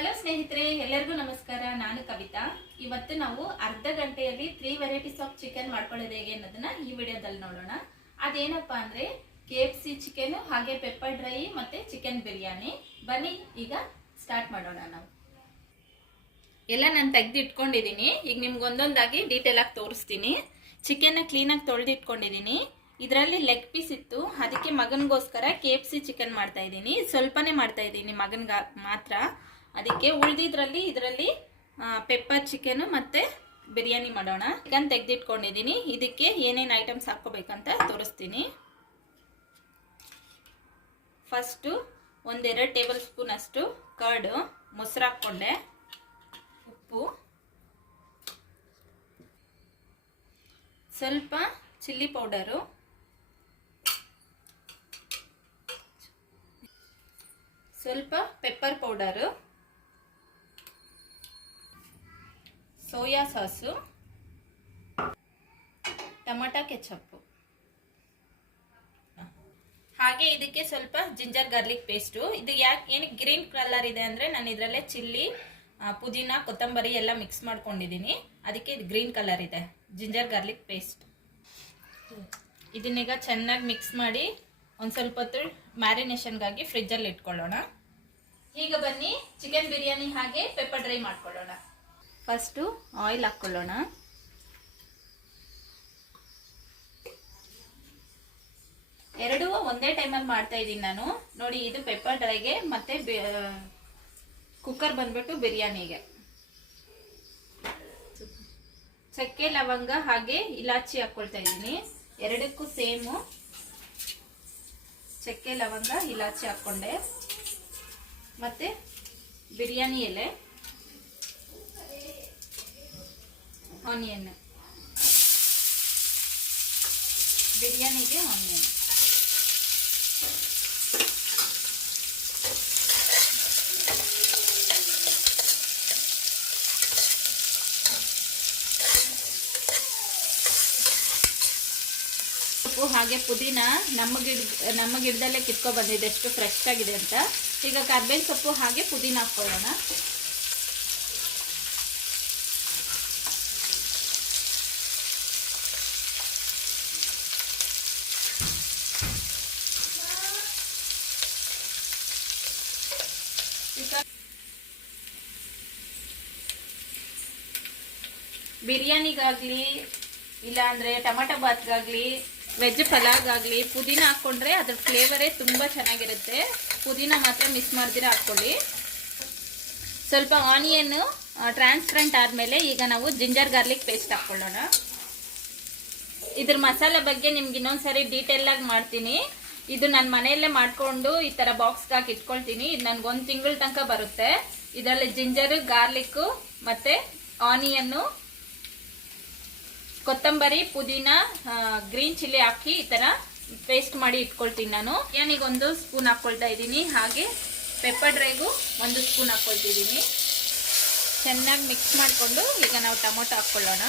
Hello ಸ್ನೇಹಿತರೆ, ಎಲ್ಲರಿಗೂ ನಮಸ್ಕಾರ. ನಾನು ಕವಿತಾ. ಇವತ್ತು ನಾವು ಅರ್ಧ ಗಂಟೆಯಲ್ಲಿ 3 ವೆರೈಟೀಸ್ ಆಫ್ ಚಿಕನ್ ಮಾಡ್ಕೊಳ್ಳೋದು ಹೇಗೆ ಅನ್ನೋದನ್ನ ಈ ವಿಡಿಯೋದಲ್ಲಿ ನೋಡೋಣ. ಅದೇನಪ್ಪ ಅಂದ್ರೆ KFC ಚಿಕನ್, ಹಾಗೆ ಪೆಪ್ಪರ್ ಡ್ರೈ ಮತ್ತೆ ಚಿಕನ್ ಬಿರಿಯಾನಿ. ಬನ್ನಿ ಈಗ ಸ್ಟಾರ್ಟ್ ಮಾಡೋಣ. ನಾವು ಎಲ್ಲ ನಾನು ತೆಗೆದು ಇಟ್ಕೊಂಡಿದ್ದೀನಿ. ಈಗ ನಿಮ್ಗೆ ಒಂದೊಂದಾಗಿ ಡೀಟೇಲ್ ಆಗಿ ತೋರಿಸ್ತೀನಿ. ಚಿಕನ್ನ ಕ್ಲೀನಾಗಿ ತೊಳೆದು ಇಟ್ಕೊಂಡಿದ್ದೀನಿ. ಇದರಲ್ಲಿ ಲೆಗ್ ಪೀಸ್ ಇತ್ತು, ಅದಕ್ಕೆ ಮಗನಿಗೋಸ್ಕರ KFC ಚಿಕನ್ ಮಾಡ್ತಾ ಇದ್ದೀನಿ. ಸ್ವಲ್ಪನೇ ಮಾಡ್ತಾ ಇದ್ದೀನಿ ಮಗನ್ಗ ಮಾತ್ರ. ಅದಕ್ಕೆ ಉಳಿದಿದ್ರಲ್ಲಿ ಇದರಲ್ಲಿ ಪೆಪ್ಪರ್ ಚಿಕನ್ ಮತ್ತೆ ಬಿರಿಯಾನಿ ಮಾಡೋಣ. ಚಿಕನ್ ತೆಗೆದಿಟ್ಕೊಂಡಿದ್ದೀನಿ. ಇದಕ್ಕೆ ಏನೇನು ಐಟಮ್ಸ್ ಹಾಕೋಬೇಕಂತ ತೋರಿಸ್ತೀನಿ. ಫಸ್ಟು 1-2 ಟೇಬಲ್ ಸ್ಪೂನ್ ಅಷ್ಟು ಕರ್ಡು, ಮೊಸರು ಹಾಕ್ಕೊಂಡೆ, ಉಪ್ಪು, ಸ್ವಲ್ಪ ಚಿಲ್ಲಿ ಪೌಡರು, ಸ್ವಲ್ಪ pepper powder, soya sauce, tomato ketchup, ಹಾಗೆ ಇದಕ್ಕೆ ಸ್ವಲ್ಪ ಜಿಂಜರ್ ಗಾರ್ಲಿಕ್ ಪೇಸ್ಟು. ಇದು ಏನಕ್ಕೆ ಗ್ರೀನ್ ಕಲರ್ ಇದೆ ಅಂದರೆ ನಾನು ಇದರಲ್ಲೇ ಚಿಲ್ಲಿ, ಪುದೀನ, ಕೊತ್ತಂಬರಿ ಎಲ್ಲ ಮಿಕ್ಸ್ ಮಾಡ್ಕೊಂಡಿದ್ದೀನಿ. ಅದಕ್ಕೆ ಇದು ಗ್ರೀನ್ ಕಲರ್ ಇದೆ. ಜಿಂಜರ್ ಗಾರ್ಲಿಕ್ ಪೇಸ್ಟ್ ಇದನ್ನೀಗ ಚೆನ್ನಾಗಿ ಮಿಕ್ಸ್ ಮಾಡಿ ಒಂದು ಸ್ವಲ್ಪ ಹೊತ್ತು ಮ್ಯಾರಿನೇಷನ್ಗಾಗಿ ಫ್ರಿಜ್ಜಲ್ಲಿ ಇಟ್ಕೊಳ್ಳೋಣ. ಈಗ ಬನ್ನಿ ಚಿಕನ್ ಬಿರಿಯಾನಿ ಹಾಗೆ ಪೆಪ್ಪರ್ ಡ್ರೈ ಮಾಡ್ಕೊಳ್ಳೋಣ. ಫಸ್ಟು ಆಯಿಲ್ ಹಾಕ್ಕೊಳ್ಳೋಣ. ಎರಡೂ ಒಂದೇ ಟೈಮಲ್ಲಿ ಮಾಡ್ತಾ ಇದ್ದೀನಿ ನಾನು. ನೋಡಿ, ಇದು ಪೆಪ್ಪರ್ ಡ್ರೈಗೆ ಮತ್ತೆ ಕುಕ್ಕರ್ ಬಂದ್ಬಿಟ್ಟು ಬಿರಿಯಾನಿಗೆ. ಚಕ್ಕೆ, ಲವಂಗ ಹಾಗೆ ಇಲಾಚಿ ಹಾಕ್ಕೊಳ್ತಾ ಇದ್ದೀನಿ. ಎರಡಕ್ಕೂ ಸೇಮು ಚಕ್ಕೆ, ಲವಂಗ, ಇಲಾಚಿ ಹಾಕ್ಕೊಂಡೆ. ಮತ್ತೆ ಬಿರಿಯಾನಿ ಎಲೆ, ಆನಿಯನ್, ಬಿರಿಯಾನಿಗೆ ಆನಿಯನ್, ಹಾಗೆ ಪುದೀನ ನಮ್ಮ ಗಿಡದಲ್ಲೇ ಕಿತ್ಕೊ ಬಂದಿದೆ, ಎಷ್ಟು ಫ್ರೆಶ್ ಆಗಿದೆ ಅಂತ. ಈಗ ಕರ್ಬೇವಿನ ಸೊಪ್ಪು ಹಾಗೆ ಪುದೀನ ಹಾಕ್ಕೊಳ್ಳೋಣ. ಬಿರಿಯಾನಿಗಾಗ್ಲಿ ಇಲ್ಲ ಅಂದ್ರೆ ಟೊಮೆಟೊ ಬಾತ್ಗಾಗ್ಲಿ ವೆಜ್ ಪಲಾವ್ಗಾಗ್ಲಿ ಪುದೀನ ಹಾಕ್ಕೊಂಡ್ರೆ ಅದ್ರ ಫ್ಲೇವರೇ ತುಂಬ ಚೆನ್ನಾಗಿರುತ್ತೆ. ಪುದೀನ ಮಾತ್ರ ಮಿಸ್ ಮಾಡ್ದಿರ ಹಾಕ್ಕೊಳ್ಳಿ. ಸ್ವಲ್ಪ ಆನಿಯನ್ ಟ್ರಾನ್ಸ್ಪರೆಂಟ್ ಆದಮೇಲೆ ಈಗ ನಾವು ಜಿಂಜರ್ ಗಾರ್ಲಿಕ್ ಪೇಸ್ಟ್ ಹಾಕ್ಕೊಳ್ಳೋಣ. ಇದ್ರ ಮಸಾಲೆ ಬಗ್ಗೆ ನಿಮ್ಗೆ ಇನ್ನೊಂದ್ಸರಿ ಡೀಟೇಲ್ ಆಗಿ ಮಾಡ್ತೀನಿ. ಇದು ನಾನು ಮನೆಯಲ್ಲೇ ಮಾಡಿಕೊಂಡು ಈ ಥರ ಬಾಕ್ಸ್ಗೆ ಹಾಕಿ ಇಟ್ಕೊಳ್ತೀನಿ. ಇದು ನನಗೊಂದು ತಿಂಗಳ ತನಕ ಬರುತ್ತೆ. ಇದರಲ್ಲಿ ಜಿಂಜರು, ಗಾರ್ಲಿಕ್ಕು ಮತ್ತು ಆನಿಯನ್ನು, ಕೊತ್ತಂಬರಿ, ಪುದೀನ, ಗ್ರೀನ್ ಚಿಲ್ಲಿ ಹಾಕಿ ಈ ಥರ ಪೇಸ್ಟ್ ಮಾಡಿ ಇಟ್ಕೊಳ್ತೀನಿ ನಾನು. ಬಿರಿಯಾನಿಗೆ 1 ಸ್ಪೂನ್ ಹಾಕ್ಕೊಳ್ತಾ ಇದ್ದೀನಿ. ಹಾಗೆ ಪೆಪ್ಪರ್ ಡ್ರೈಗೂ 1 ಸ್ಪೂನ್ ಹಾಕ್ಕೊಳ್ತಿದ್ದೀನಿ. ಚೆನ್ನಾಗಿ ಮಿಕ್ಸ್ ಮಾಡಿಕೊಂಡು ಈಗ ನಾವು ಟೊಮೊಟೊ ಹಾಕ್ಕೊಳ್ಳೋಣ.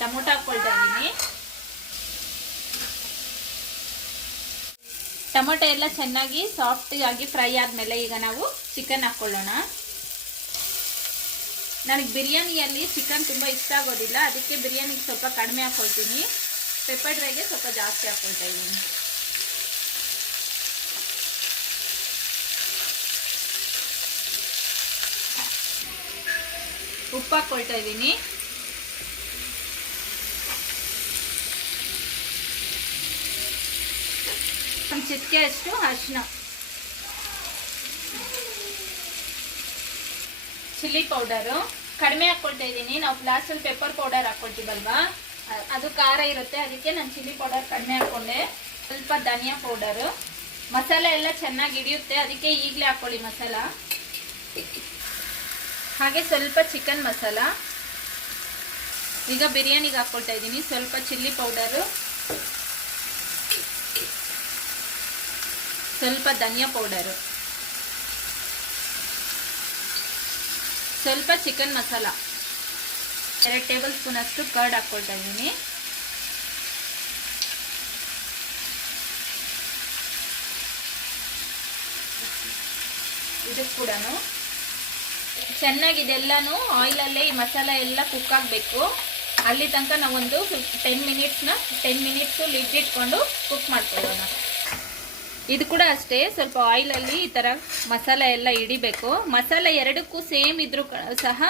ಟೊಮೊಟೊ ಹಾಕ್ಕೊಳ್ತಾ ಇದ್ದೀನಿ. ಟೊಮೊಟೊ ಎಲ್ಲ ಚೆನ್ನಾಗಿ ಸಾಫ್ಟ್ ಆಗಿ ಫ್ರೈ ಆದಮೇಲೆ ಈಗ ನಾವು ಚಿಕನ್ ಹಾಕ್ಕೊಳ್ಳೋಣ. ನನಗೆ ಬಿರಿಯಾನಿಯಲ್ಲಿ ಚಿಕನ್ ತುಂಬ ಇಷ್ಟ ಆಗೋದಿಲ್ಲ, ಅದಕ್ಕೆ ಬಿರಿಯಾನಿಗೆ ಸ್ವಲ್ಪ ಕಡಿಮೆ ಹಾಕ್ಕೊಳ್ತೀನಿ. ಪೆಪ್ಪರ್ ಡ್ರೈಗೆ ಸ್ವಲ್ಪ ಜಾಸ್ತಿ ಹಾಕ್ಕೊಳ್ತಾ ಇದ್ದೀನಿ. ಉಪ್ಪು ಹಾಕ್ಕೊಳ್ತಾ ಇದ್ದೀನಿ. ಒಂದು ಚಿಟಿಕೆ ಅಷ್ಟು ಅರಿಶಿನ, ಚಿಲ್ಲಿ ಪೌಡರು ಕಡಿಮೆ ಹಾಕ್ಕೊಳ್ತಾ ಇದ್ದೀನಿ. ನಾವು ಲಾಸ್ಟಲ್ಲಿ ಪೆಪ್ಪರ್ ಪೌಡರ್ ಹಾಕ್ಕೊಳ್ತೀವಲ್ವಾ, ಅದು ಖಾರ ಇರುತ್ತೆ, ಅದಕ್ಕೆ ನಾನು ಚಿಲ್ಲಿ ಪೌಡರ್ ಕಡಿಮೆ ಹಾಕ್ಕೊಂಡೆ. ಸ್ವಲ್ಪ ಧನಿಯಾ ಪೌಡರು. ಮಸಾಲೆ ಎಲ್ಲ ಚೆನ್ನಾಗಿ ಹಿಡಿಯುತ್ತೆ, ಅದಕ್ಕೆ ಈಗಲೇ ಹಾಕ್ಕೊಳ್ಳಿ ಮಸಾಲ. ಹಾಗೆ ಸ್ವಲ್ಪ ಚಿಕನ್ ಮಸಾಲ. ಈಗ ಬಿರಿಯಾನಿಗೆ ಹಾಕ್ಕೊಳ್ತಾ ಇದ್ದೀನಿ. ಸ್ವಲ್ಪ ಚಿಲ್ಲಿ ಪೌಡರು, ಸ್ವಲ್ಪ ಧನಿಯಾ ಪೌಡರು, ಸ್ವಲ್ಪ ಚಿಕನ್ ಮಸಾಲ, 2 ಟೇಬಲ್ ಸ್ಪೂನ್ ಅಷ್ಟು ಕರ್ಡ್ ಹಾಕ್ಕೊಳ್ತಾ ಇದ್ದೀನಿ. ಇದಕ್ಕೆ ಕೂಡ ಚೆನ್ನಾಗಿ ಇದೆಲ್ಲನೂ ಆಯಿಲಲ್ಲೇ ಈ ಮಸಾಲೆ ಎಲ್ಲ ಕುಕ್ ಆಗಬೇಕು. ಅಲ್ಲಿ ತನಕ ನಾವೊಂದು 10 ಮಿನಿಟ್ಸು ಲಿಡ್ ಇಟ್ಕೊಂಡು ಕುಕ್ ಮಾಡ್ಕೊಳ್ಳೋಣ. ಇದು ಕೂಡ ಅಷ್ಟೇ, ಸ್ವಲ್ಪ ಆಯಿಲಲ್ಲಿ ಈ ಥರ ಮಸಾಲೆ ಎಲ್ಲ ಹಿಡಿಬೇಕು. ಮಸಾಲೆ ಎರಡಕ್ಕೂ ಸೇಮ್ ಇದ್ರೂ ಸಹ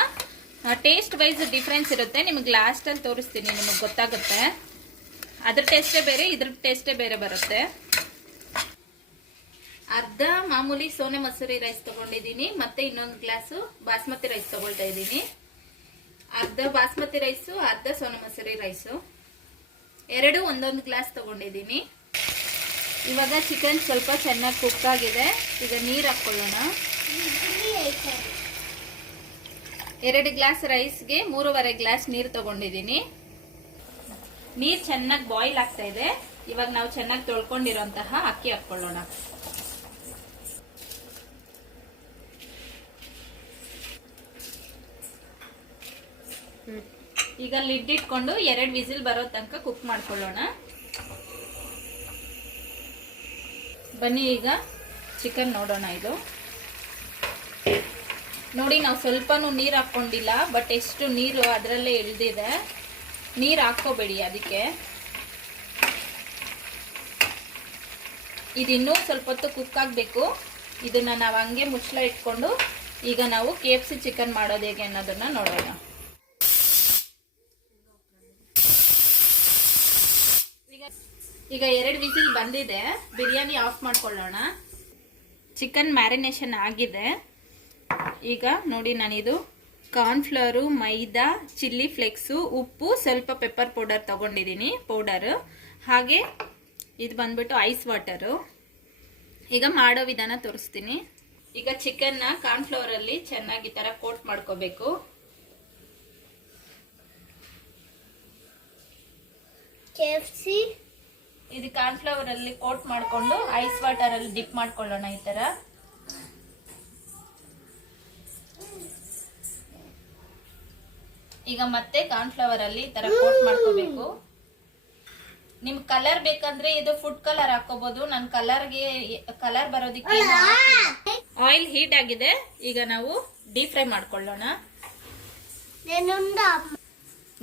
ಟೇಸ್ಟ್ ವೈಸ್ ಡಿಫ್ರೆನ್ಸ್ ಇರುತ್ತೆ. ನಿಮಗೆ ಲಾಸ್ಟಲ್ಲಿ ತೋರಿಸ್ತೀನಿ, ನಿಮಗೆ ಗೊತ್ತಾಗುತ್ತೆ. ಅದ್ರ ಟೇಸ್ಟೇ ಬೇರೆ, ಇದ್ರ ಟೇಸ್ಟೇ ಬೇರೆ ಬರುತ್ತೆ. ಅರ್ಧ ಮಾಮೂಲಿ ಸೋನೆ ಮಸೂರಿ ರೈಸ್ ತಗೊಂಡಿದ್ದೀನಿ, ಮತ್ತೆ ಇನ್ನೊಂದು ಗ್ಲಾಸು ಬಾಸ್ಮತಿ ರೈಸ್ ತಗೊಳ್ತಾ ಇದ್ದೀನಿ. ಅರ್ಧ ಬಾಸ್ಮತಿ ರೈಸು, ಅರ್ಧ ಸೋನೆ ಮಸೂರಿ ರೈಸು, ಎರಡು ಒಂದೊಂದು ಗ್ಲಾಸ್ ತಗೊಂಡಿದ್ದೀನಿ. ಇವಾಗ ಚಿಕನ್ ಸ್ವಲ್ಪ ಚೆನ್ನಾಗಿ ಕುಕ್ ಆಗಿದೆ. ಈಗ ನೀರು ಹಾಕ್ಕೊಳ್ಳೋಣ. 2 ಗ್ಲಾಸ್ ರೈಸ್ಗೆ 3.5 ಗ್ಲಾಸ್ ನೀರು ತಗೊಂಡಿದ್ದೀನಿ. ನೀರು ಚೆನ್ನಾಗಿ ಬಾಯ್ಲ್ ಆಗ್ತಾ ಇದೆ. ಇವಾಗ ನಾವು ಚೆನ್ನಾಗಿ ತೊಳ್ಕೊಂಡಿರೋಂತಹ ಅಕ್ಕಿ ಹಾಕ್ಕೊಳ್ಳೋಣ. ಈಗ ಲಿಡ್ ಇಟ್ಕೊಂಡು 2 ವಿಸಿಲ್ ಬರೋ ತನಕ ಕುಕ್ ಮಾಡ್ಕೊಳ್ಳೋಣ. ಬನ್ನಿ ಈಗ ಚಿಕನ್ ನೋಡೋಣ. ಇದು ನೋಡಿ, ನಾವು ಸ್ವಲ್ಪನೂ ನೀರು ಹಾಕ್ಕೊಂಡಿಲ್ಲ, ಬಟ್ ಎಷ್ಟು ನೀರು ಅದರಲ್ಲೇ ಇಳಿದಿದೆ. ನೀರು ಹಾಕ್ಕೋಬೇಡಿ ಅದಕ್ಕೆ. ಇದಿನ್ನೂ ಸ್ವಲ್ಪ ಹೊತ್ತು ಕುಕ್ ಆಗಬೇಕು. ಇದನ್ನ ನಾವು ಹಂಗೆ ಮುಚ್ಚಳ ಇಟ್ಕೊಂಡು ಈಗ ನಾವು KFC ಚಿಕನ್ ಮಾಡೋದು ಹೇಗೆ ಅನ್ನೋದನ್ನ ನೋಡೋಣ. ಈಗ 2 ವಿಸಿಲ್ ಬಂದಿದೆ. ಬಿರಿಯಾನಿ ಆಫ್ ಮಾಡ್ಕೊಳ್ಳೋಣ. ಚಿಕನ್ ಮ್ಯಾರಿನೇಷನ್ ಆಗಿದೆ. ಈಗ ನೋಡಿ, ನಾನಿದು ಕಾರ್ನ್ಫ್ಲವರು, ಮೈದಾ, ಚಿಲ್ಲಿ ಫ್ಲೇಕ್ಸು, ಉಪ್ಪು, ಸ್ವಲ್ಪ ಪೆಪ್ಪರ್ ಪೌಡರ್ ತಗೊಂಡಿದ್ದೀನಿ, ಪೌಡರ್. ಹಾಗೆ ಇದು ಬಂದ್ಬಿಟ್ಟು ಐಸ್ ವಾಟರು. ಈಗ ಮಾಡೋ ವಿಧಾನ ತೋರಿಸ್ತೀನಿ. ಈಗ ಚಿಕನ್ನ ಕಾರ್ನ್ಫ್ಲವರಲ್ಲಿ ಚೆನ್ನಾಗಿ ಈ ಥರ ಕೋಟ್ ಮಾಡ್ಕೋಬೇಕು. KFC ಇದು ಕಾರ್ನ್ಫ್ಲವರ್ ಅಲ್ಲಿ ಕೋಟ್ ಮಾಡ್ಕೊಂಡು ಐಸ್ ವಾಟರ್ ಅಲ್ಲಿ ಡಿಪ್ ಮಾಡ್ಕೊಳ್ಳೋಣ. ಈ ತರ ಈಗ ಮತ್ತೆ ಕಾರ್ನ್ಫ್ಲವರ್ ಅಲ್ಲಿ ಈ ತರ ಕೋಟ್ ಮಾಡ್ಕೋಬೇಕು. ನಿಮ್ ಕಲರ್ ಬೇಕಂದ್ರೆ ಇದು ಫುಡ್ ಕಲರ್ ಹಾಕೋಬಹುದು. ನನ್ ಕಲರ್ ಬರೋದಿಕ್ಕೆ ಆಯಿಲ್ ಹೀಟ್ ಆಗಿದೆ. ಈಗ ನಾವು ಡೀಪ್ ಫ್ರೈ ಮಾಡ್ಕೊಳ್ಳೋಣ.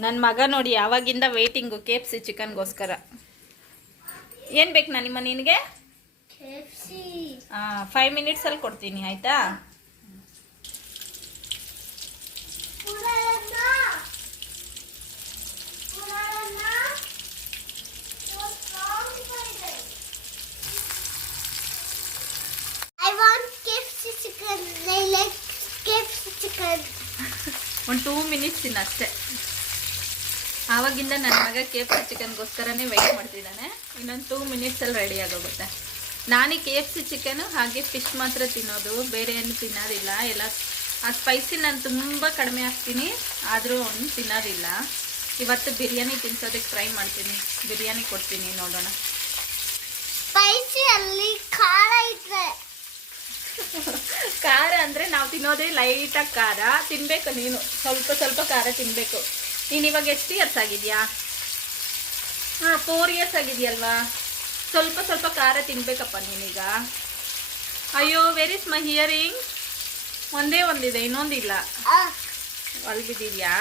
ನನ್ ಮಗ ನೋಡಿ ಯಾವಾಗಿಂದ ವೇಟಿಂಗು KFC ಚಿಕನ್ಗೋಸ್ಕರ. ಏನ್ ಬೇಕು ನಾನಿಮ್ಮ ನಿನಗೆ? 5 ಮಿನಿಟ್ಸ್ ಅಲ್ಲಿ ಕೊಡ್ತೀನಿ, ಆಯ್ತಾ? ಒಂದು 2 ಮಿನಿಟ್ಸ್ ಇನ್ನಷ್ಟೇ. ಆವಾಗಿಂದ ನನ್ನ ಮಗ KFC ಚಿಕನ್ಗೋಸ್ಕರನೇ ವೆಯ್ಟ್ ಮಾಡ್ತಿದ್ದಾನೆ. ಇನ್ನೊಂದು 2 ಮಿನಿಟ್ಸಲ್ಲಿ ರೆಡಿ ಆಗೋಗುತ್ತೆ. ನಾನು KFC ಚಿಕನು ಹಾಗೆ ಫಿಶ್ ಮಾತ್ರ ತಿನ್ನೋದು, ಬೇರೆ ಏನು ತಿನ್ನೋದಿಲ್ಲ. ಎಲ್ಲ ಆ ಸ್ಪೈಸಿ ನಾನು ತುಂಬ ಕಡಿಮೆ ಹಾಕ್ತೀನಿ, ಆದರೂ ಅವನು ತಿನ್ನೋದಿಲ್ಲ. ಇವತ್ತು ಬಿರಿಯಾನಿ ತಿನ್ಸೋದಕ್ಕೆ ಟ್ರೈ ಮಾಡ್ತೀನಿ. ಬಿರಿಯಾನಿ ಕೊಡ್ತೀನಿ, ನೋಡೋಣ. ಸ್ಪೈಸಿ ಅಲ್ಲಿ ಖಾರ ಇದ್ರೆ ಖಾರ ಅಂದರೆ ನಾವು ತಿನ್ನೋದೇ ಲೈಟಾಗಿ ಖಾರ ತಿನ್ನಬೇಕು. ನೀನು ಸ್ವಲ್ಪ ಸ್ವಲ್ಪ ಖಾರ ತಿನ್ನಬೇಕು. ನೀನು ಇವಾಗ ಎಷ್ಟು ಇಯರ್ಸ್ ಆಗಿದೆಯಾ? 4 ಇಯರ್ಸ್ ಆಗಿದೆಯಲ್ವಾ? ಸ್ವಲ್ಪ ಸ್ವಲ್ಪ ಖಾರ ತಿನ್ಬೇಕಪ್ಪ ನೀನೀಗ. ಅಯ್ಯೋ, ವೆರ್ ಇಸ್ ಮೈ ಹಿಯರಿಂಗ್? ಒಂದೇ ಒಂದಿದೆ, ಇನ್ನೊಂದಿಲ್ಲ. ಅಲ್ಲಿ ಬಿದ್ದಿದ್ಯಾ?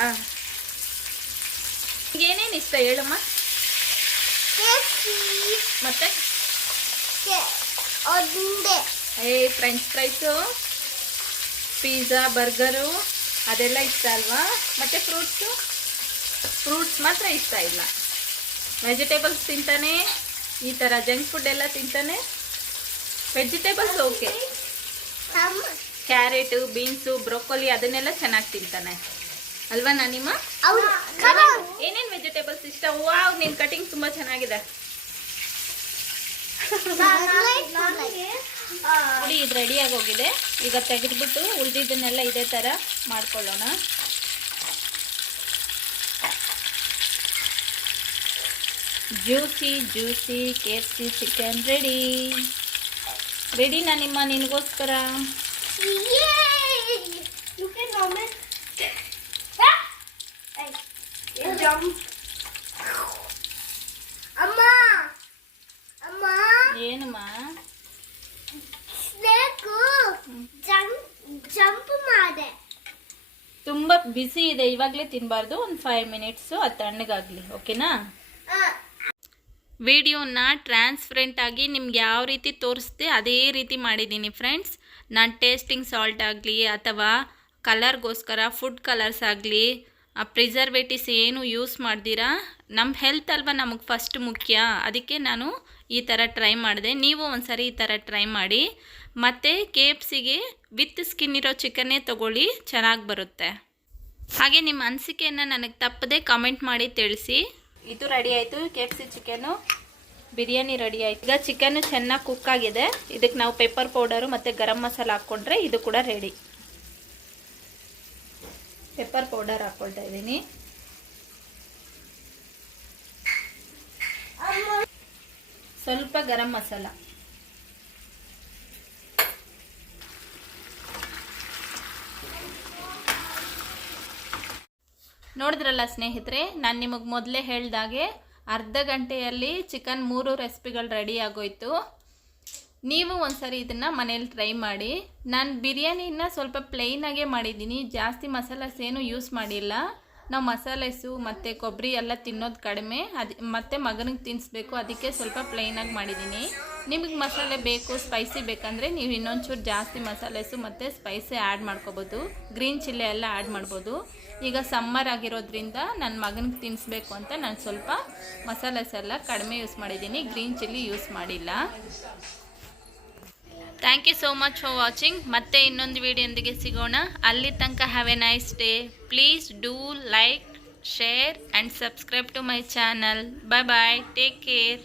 ಏನೇನು ಇಷ್ಟ ಹೇಳಮ್ಮ? ಮತ್ತೆ ಫ್ರೆಂಚ್ ಫ್ರೈಸು, ಪಿಜ್ಜಾ, ಬರ್ಗರು ಅದೆಲ್ಲ ಇಷ್ಟ ಅಲ್ವಾ? ಮತ್ತೆ ಫ್ರೂಟ್ಸ್ ಮಾತ್ರ ಇಷ್ಟ ಇಲ್ಲ. ವೆಜಿಟೇಬಲ್ಸ್ ತಿಂತಾನೆ, ಈ ಥರ ಜಂಕ್ ಫುಡ್ ಎಲ್ಲ ತಿಂತಾನೆ. Vegetables okay, carrot, beans, broccoli ಅದನ್ನೆಲ್ಲ ಚೆನ್ನಾಗಿ ತಿಂತಾನೆ ಅಲ್ವಾ ನಾನಿಮ್ಮ? ಏನೇನು ವೆಜಿಟೇಬಲ್ಸ್ ಇಷ್ಟ? ವಾವ್, ನಿನ್ನ ಕಟಿಂಗ್ ತುಂಬ ಚೆನ್ನಾಗಿದೆ. ನೋಡಿ, ಇದು ರೆಡಿಯಾಗಿ ಹೋಗಿದೆ. ಈಗ ತೆಗೆದ್ಬಿಟ್ಟು ಉಳಿದಿದ್ದನ್ನೆಲ್ಲ ಇದೇ ಥರ ಮಾಡ್ಕೊಳ್ಳೋಣ. ಜ್ಯೂಸಿ KFC ಚಿಕನ್ ರೆಡಿ ನಾನಿಮ್ಮ ನಿನಗೋಸ್ಕರ. ಏನಮ್ಮ? ಜಂಪ್ ಮಾಡೆ. ತುಂಬ ಬಿಸಿ ಇದೆ, ಇವಾಗಲೇ ತಿನ್ನಬಾರ್ದು. ಒಂದು 5 ಮಿನಿಟ್ಸು ಅದು ತಣ್ಣಗಾಗಲಿ. ಓಕೆನಾ? ವಿಡಿಯೋನ ಟ್ರಾನ್ಸ್ಪರೆಂಟ್ ಆಗಿ ನಿಮ್ಗೆ ಯಾವ ರೀತಿ ತೋರಿಸ್ದೆ ಅದೇ ರೀತಿ ಮಾಡಿದ್ದೀನಿ ಫ್ರೆಂಡ್ಸ್. ನಾನು ಟೇಸ್ಟಿಂಗ್ ಸಾಲ್ಟ್ ಆಗಲಿ ಅಥವಾ ಕಲರ್ಗೋಸ್ಕರ ಫುಡ್ ಕಲರ್ಸ್ ಆಗಲಿ ಪ್ರಿಸರ್ವೇಟಿವ್ಸ್ ಏನು ಯೂಸ್ ಮಾಡ್ದಿರಾ. ನಮ್ಮ ಹೆಲ್ತ್ ಅಲ್ವಾ ನಮಗೆ ಫಸ್ಟ್ ಮುಖ್ಯ, ಅದಕ್ಕೆ ನಾನು ಈ ಥರ ಟ್ರೈ ಮಾಡಿದೆ. ನೀವು ಒಂದ್ಸರಿ ಈ ಥರ ಟ್ರೈ ಮಾಡಿ. ಮತ್ತು KFCಗೆ ವಿತ್ ಸ್ಕಿನ್ ಇರೋ ಚಿಕನ್ನೇ ತೊಗೊಳ್ಳಿ, ಚೆನ್ನಾಗಿ ಬರುತ್ತೆ. ಹಾಗೆ ನಿಮ್ಮ ಅನಿಸಿಕೆಯನ್ನು ನನಗೆ ತಪ್ಪದೆ ಕಾಮೆಂಟ್ ಮಾಡಿ ತಿಳಿಸಿ. ಇದು ರೆಡಿ ಆಯಿತು, KFC ಚಿಕನ್ನು ಬಿರಿಯಾನಿ ರೆಡಿ ಆಯಿತು. ಈಗ ಚಿಕನ್ನು ಚೆನ್ನಾಗಿ ಕುಕ್ ಆಗಿದೆ. ಇದಕ್ಕೆ ನಾವು ಪೆಪ್ಪರ್ ಪೌಡರು ಮತ್ತು ಗರಂ ಮಸಾಲ ಹಾಕ್ಕೊಂಡ್ರೆ ಇದು ಕೂಡ ರೆಡಿ. ಪೆಪ್ಪರ್ ಪೌಡರ್ ಹಾಕ್ಕೊಳ್ತಾ ಇದ್ದೀನಿ. ಸ್ವಲ್ಪ ಗರಂ ಮಸಾಲ, ನೋಡಿದ್ರಲ್ಲ ಸ್ನೇಹಿತರೆ, ನಾನು ನಿಮಗೆ ಮೊದಲೇ ಹೇಳ್ದಾಗೆ ಅರ್ಧ ಗಂಟೆಯಲ್ಲಿ ಚಿಕನ್ 3 ರೆಸಿಪಿಗಳು ರೆಡಿ ಆಗೋಯ್ತು. ನೀವು ಒಂದ್ಸರಿ ಇದನ್ನು ಮನೇಲಿ ಟ್ರೈ ಮಾಡಿ. ನಾನು ಬಿರಿಯಾನಿನ ಸ್ವಲ್ಪ ಪ್ಲೈನಾಗೇ ಮಾಡಿದ್ದೀನಿ, ಜಾಸ್ತಿ ಮಸಾಲಾಸ್ ಏನು ಯೂಸ್ ಮಾಡಿಲ್ಲ. ನಾವು ಮಸಾಲೆಸು ಮತ್ತು ಕೊಬ್ಬರಿ ಎಲ್ಲ ತಿನ್ನೋದು ಕಡಿಮೆ, ಮತ್ತು ಮಗನಿಗೆ ತಿನ್ನಿಸ್ಬೇಕು, ಅದಕ್ಕೆ ಸ್ವಲ್ಪ ಪ್ಲೈನಾಗಿ ಮಾಡಿದ್ದೀನಿ. ನಿಮಗೆ ಮಸಾಲೆ ಬೇಕು, ಸ್ಪೈಸಿ ಬೇಕಂದರೆ ನೀವು ಇನ್ನೊಂಚೂರು ಜಾಸ್ತಿ ಮಸಾಲೆಸು ಮತ್ತು ಸ್ಪೈಸಿ ಆ್ಯಡ್ ಮಾಡ್ಕೋಬೋದು. ಗ್ರೀನ್ ಚಿಲ್ಲಿ ಎಲ್ಲ ಆ್ಯಡ್ ಮಾಡ್ಬೋದು. ಈಗ ಸಮ್ಮರ್ ಆಗಿರೋದ್ರಿಂದ ನನ್ನ ಮಗನಿಗೆ ತಿನ್ನಿಸ್ಬೇಕು ಅಂತ ನಾನು ಸ್ವಲ್ಪ ಮಸಾಲೆಸ್ ಎಲ್ಲ ಕಡಿಮೆ ಯೂಸ್ ಮಾಡಿದ್ದೀನಿ, ಗ್ರೀನ್ ಚಿಲ್ಲಿ ಯೂಸ್ ಮಾಡಿಲ್ಲ. Thank you so much for watching. ಮತ್ತೆ ಇನ್ನೊಂದು ವಿಡಿಯೋದೊಂದಿಗೆ ಸಿಗೋಣ. ಅಲ್ಲಿ ತನಕ have a nice day. Please do like, share and subscribe to my channel. Bye bye, take care.